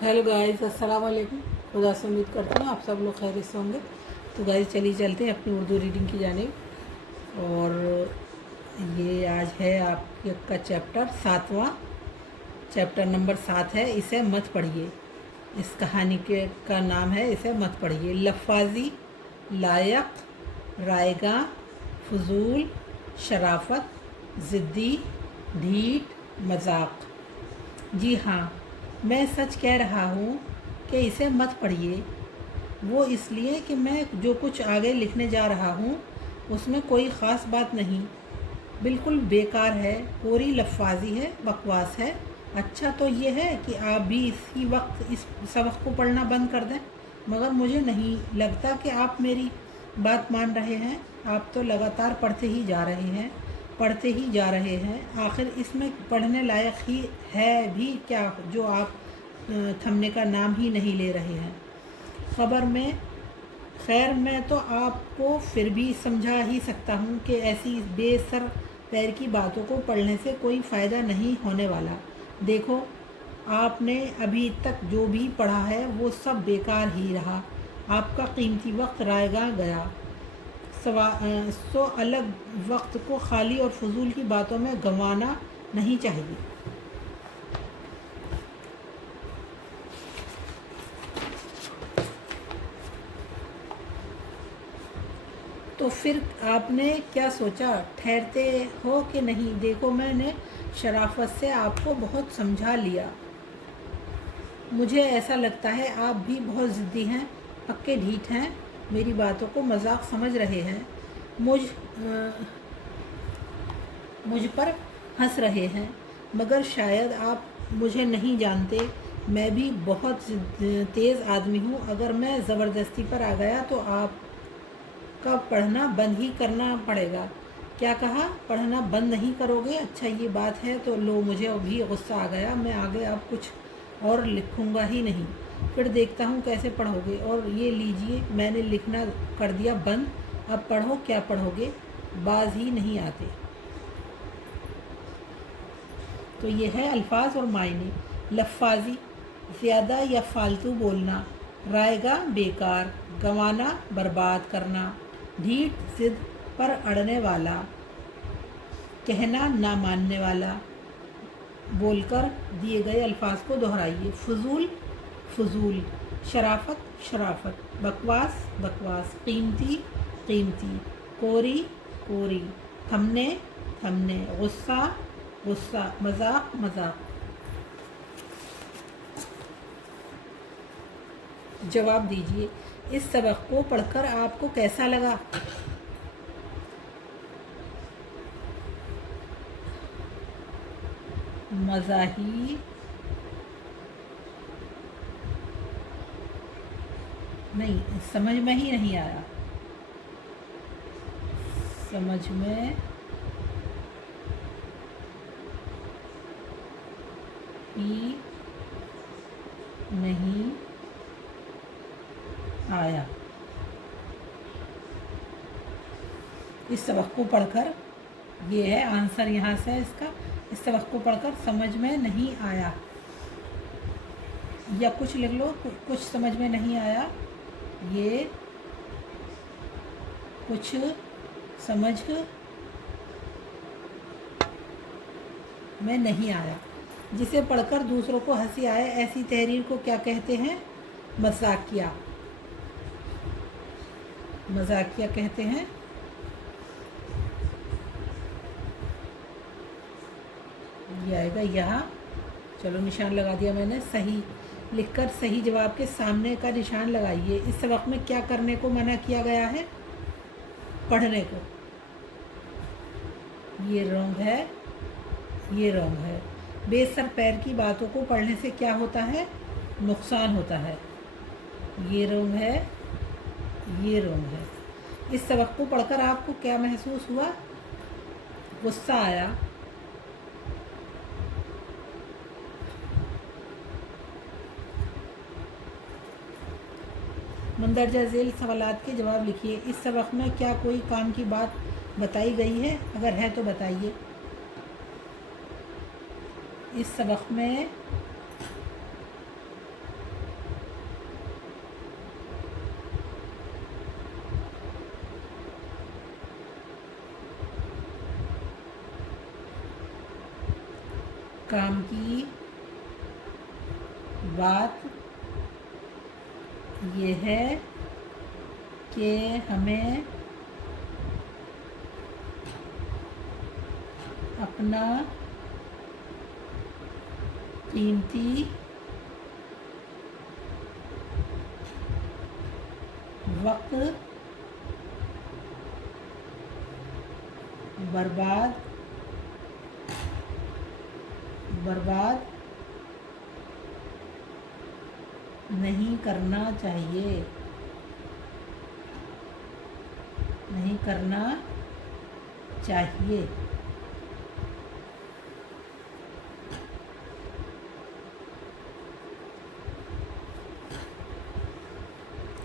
Hello guys, अस्सलाम वालेकुम। खुदा से उम्मीद करती हूँ आप सब लोग खैरियत से होंगे। तो गाइस चलिए चलते हैं अपनी उर्दू रीडिंग की जानिब। और ये आज है आपका चैप्टर 7वां। चैप्टर नंबर 7 है, इसे मत पढ़िए। इस कहानी के का नाम है इसे मत पढ़िए। लफाजी, लायक, रायगा, फजूल, शराफत, ज़िद्दी, ढीठ, मजाक। जी हाँ, मैं सच कह रहा हूँ कि इसे मत पढ़िए। वो इसलिए कि मैं जो कुछ आगे लिखने जा रहा हूँ उसमें कोई ख़ास बात नहीं, बिल्कुल बेकार है, पूरी लफाजी है, बकवास है। अच्छा तो ये है कि आप भी इसी वक्त इस सबक को पढ़ना बंद कर दें, मगर मुझे नहीं लगता कि आप मेरी बात मान रहे हैं। आप तो लगातार पढ़ते ही जा रहे हैं, पढ़ते ही जा रहे हैं। आखिर इसमें पढ़ने लायक ही है भी क्या जो आप थमने का नाम ही नहीं ले रहे हैं। खबर में खैर, मैं तो आपको फिर भी समझा ही सकता हूँ कि ऐसी बेसर पैर की बातों को पढ़ने से कोई फ़ायदा नहीं होने वाला। देखो, आपने अभी तक जो भी पढ़ा है वो सब बेकार ही रहा। आपका कीमती वक्त रायगा गया। सो अलग वक्त को खाली और फजूल की बातों में गंवाना नहीं चाहिए। तो फिर आपने क्या सोचा, ठहरते हो कि नहीं? देखो, मैंने शराफत से आपको बहुत समझा लिया। मुझे ऐसा लगता है आप भी बहुत ज़िद्दी हैं, पक्के ढीठ हैं, मेरी बातों को मजाक समझ रहे हैं, मुझ पर हंस रहे हैं। मगर शायद आप मुझे नहीं जानते, मैं भी बहुत तेज़ आदमी हूँ। अगर मैं ज़बरदस्ती पर आ गया तो आप का पढ़ना बंद ही करना पड़ेगा। क्या कहा? पढ़ना बंद नहीं करोगे? अच्छा ये बात है तो लो, मुझे अभी गुस्सा आ गया। मैं आगे अब कुछ और लिखूंगा ही नहीं, फिर देखता हूँ कैसे पढ़ोगे। और ये लीजिए, मैंने लिखना कर दिया बंद। अब पढ़ो, क्या पढ़ोगे? बाज ही नहीं आते। तो ये है अल्फाज और मायने। लफाजी, ज़्यादा या फालतू बोलना। रायगा, बेकार, गंवाना, बर्बाद करना। ढीठ, जिद पर अड़ने वाला, कहना ना मानने वाला। बोलकर दिए गए अल्फाज को दोहराइए। फजूल, फजूल। शराफत, शराफत। बकवास, बकवास। कीमती, कीमती। कोरी, कोरी। थमने, थमने। गुस्सा, गुस्सा। मजाक, मजाक। जवाब दीजिए, इस सबक को पढ़कर आपको कैसा लगा? मज़ा ही नहीं, समझ में ही नहीं आया। समझ में ही नहीं आया। इस सबक को पढ़कर, ये है आंसर यहाँ से इसका, इस सबक को पढ़कर समझ में नहीं आया, या कुछ लिख लो, कुछ समझ में नहीं आया। ये कुछ समझ में नहीं आया। जिसे पढ़कर दूसरों को हंसी आए, ऐसी तहरीर को क्या कहते हैं? मजाकिया। मजाकिया कहते हैं। ये आएगा यहाँ। चलो, निशान लगा दिया मैंने। सही लिखकर सही जवाब के सामने का निशान लगाइए। इस सबक में क्या करने को मना किया गया है? पढ़ने को। ये रॉन्ग है, ये रॉन्ग है। बेसर पैर की बातों को पढ़ने से क्या होता है? नुकसान होता है। ये रॉन्ग है, ये रॉन्ग है। इस सबक को पढ़कर आपको क्या महसूस हुआ? गुस्सा आया। मंदरजा झेल सवालात के जवाब लिखिए। इस सबक में क्या कोई काम की बात बताई गई है? अगर है तो बताइए। इस सबक में काम की बात ये है कि हमें अपना कीमती वक्त बर्बाद नहीं करना चाहिए, नहीं करना चाहिए।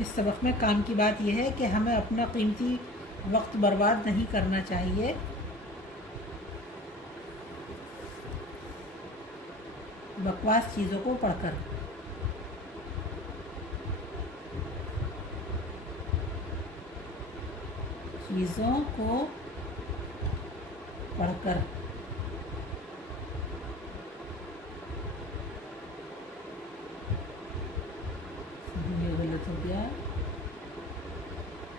इस सबक में काम की बात यह है कि हमें अपना कीमती वक्त बर्बाद नहीं करना चाहिए। बकवास चीज़ों को पढ़कर। चीज़ों को पढ़कर। ये गलत हो गया,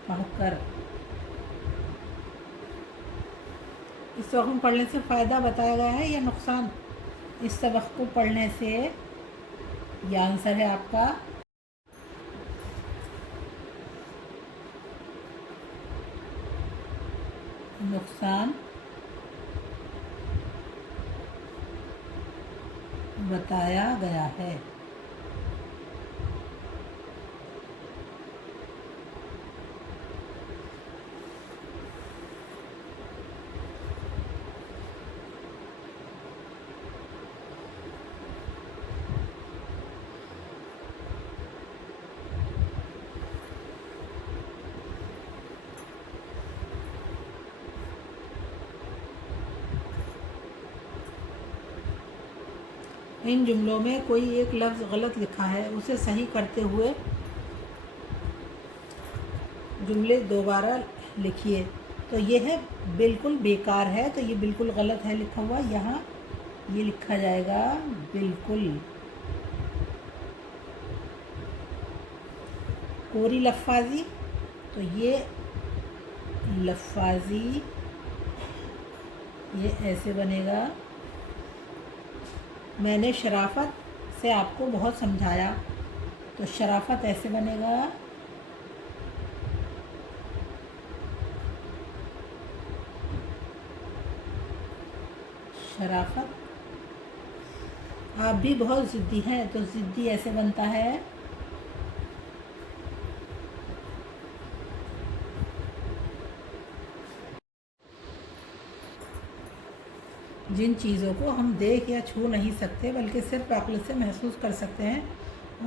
पढ़कर। इस सबक में पढ़ने से फ़ायदा बताया गया है या नुकसान? इस सबक को पढ़ने से, यह आंसर है आपका नुकसान बताया गया है। इन जुमलों में कोई एक लफ्ज़ गलत लिखा है, उसे सही करते हुए जुमले दोबारा लिखिए। तो ये है बिल्कुल बेकार है, तो ये बिल्कुल गलत है लिखा हुआ। यहाँ ये लिखा जाएगा बिल्कुल। कोरी लफ्फ़ाज़ी, तो ये लफ्फ़ाज़ी ये ऐसे बनेगा। मैंने शराफत से आपको बहुत समझाया, तो शराफत ऐसे बनेगा। शराफत। आप भी बहुत ज़िद्दी हैं, तो ज़िद्दी ऐसे बनता है। जिन चीज़ों को हम देख या छू नहीं सकते बल्कि सिर्फ अक्ल से महसूस कर सकते हैं,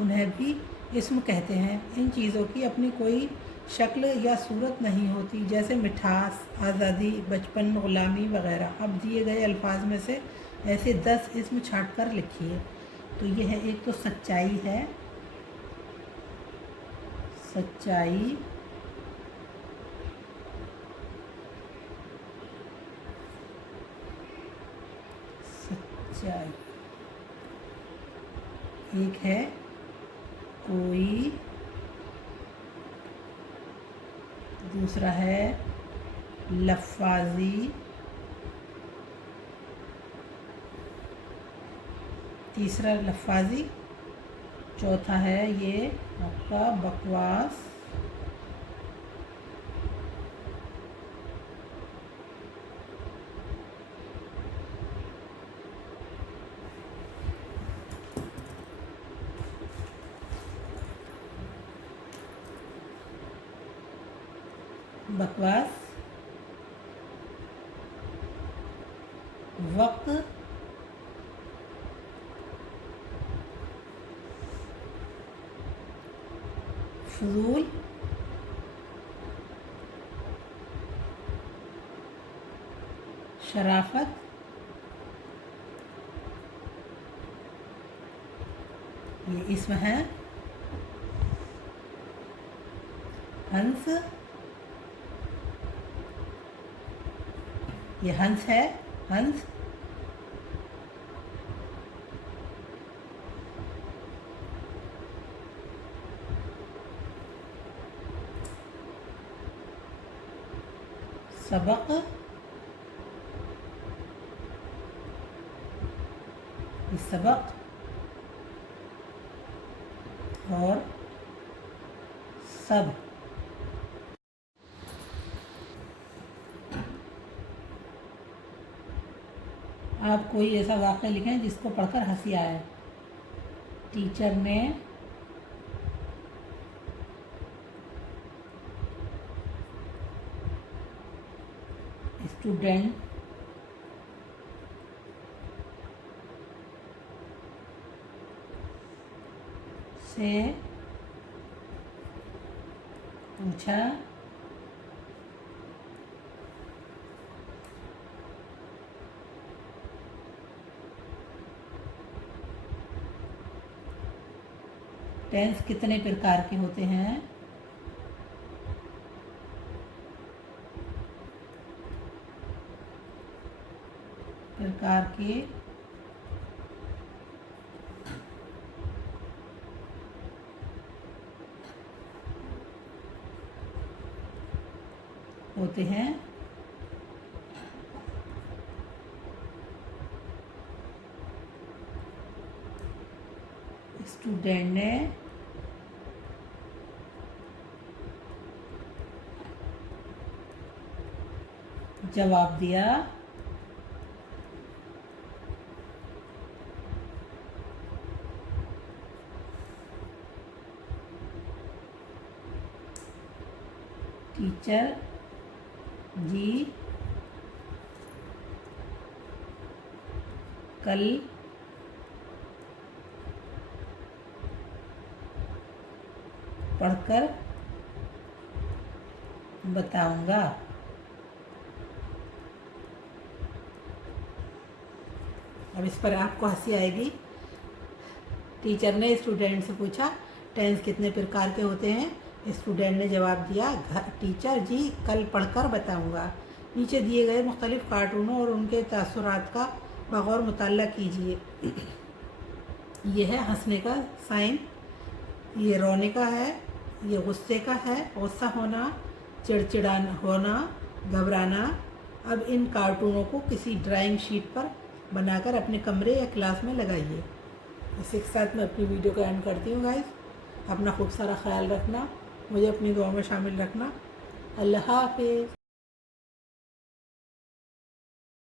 उन्हें भी इस्म कहते हैं। इन चीज़ों की अपनी कोई शक्ल या सूरत नहीं होती, जैसे मिठास, आज़ादी, बचपन, ग़ुलामी वगैरह। अब दिए गए अल्फाज में से ऐसे 10 इस्म छाँट कर लिखिए। तो ये है, एक तो सच्चाई है, सच्चाई। सच्चाई। एक है कोई, दूसरा है लफ्फ़ाज़ी, तीसरा लफ्फ़ाज़ी, चौथा है ये आपका बकवास, बकवास, वक्त, फजूल, शराफत, ये इसम है। हंस, ये हंस है, हंस। सबक, ये सबक और सब। आप कोई ऐसा वाक़या लिखें जिसको पढ़कर हंसी आए। टीचर ने स्टूडेंट से पूछा टेंस कितने प्रकार के होते हैं। प्रकार के होते हैं। स्टूडेंट ने जवाब दिया। टीचर जी कल पढ़कर बताऊंगा। अब इस पर आपको हंसी आएगी। टीचर ने स्टूडेंट से पूछा टेंस कितने प्रकार के होते हैं। स्टूडेंट ने जवाब दिया टीचर जी कल पढ़कर बताऊंगा। नीचे दिए गए मुख्तलिफ कार्टूनों और उनके तासुरात का बगौर मुताला कीजिए। यह है हंसने का साइन, ये रोने का है, ये गुस्से का है, गुस्सा होना, चिड़चिड़ाना होना, घबराना। अब इन कार्टूनों को किसी ड्राइंग शीट पर बनाकर अपने कमरे या क्लास में लगाइए। इसी के साथ मैं अपनी वीडियो को एंड करती हूँ गाइस। अपना खूब सारा ख्याल रखना, मुझे अपनी दुआ में शामिल रखना। अल्लाह हाफ़िज़।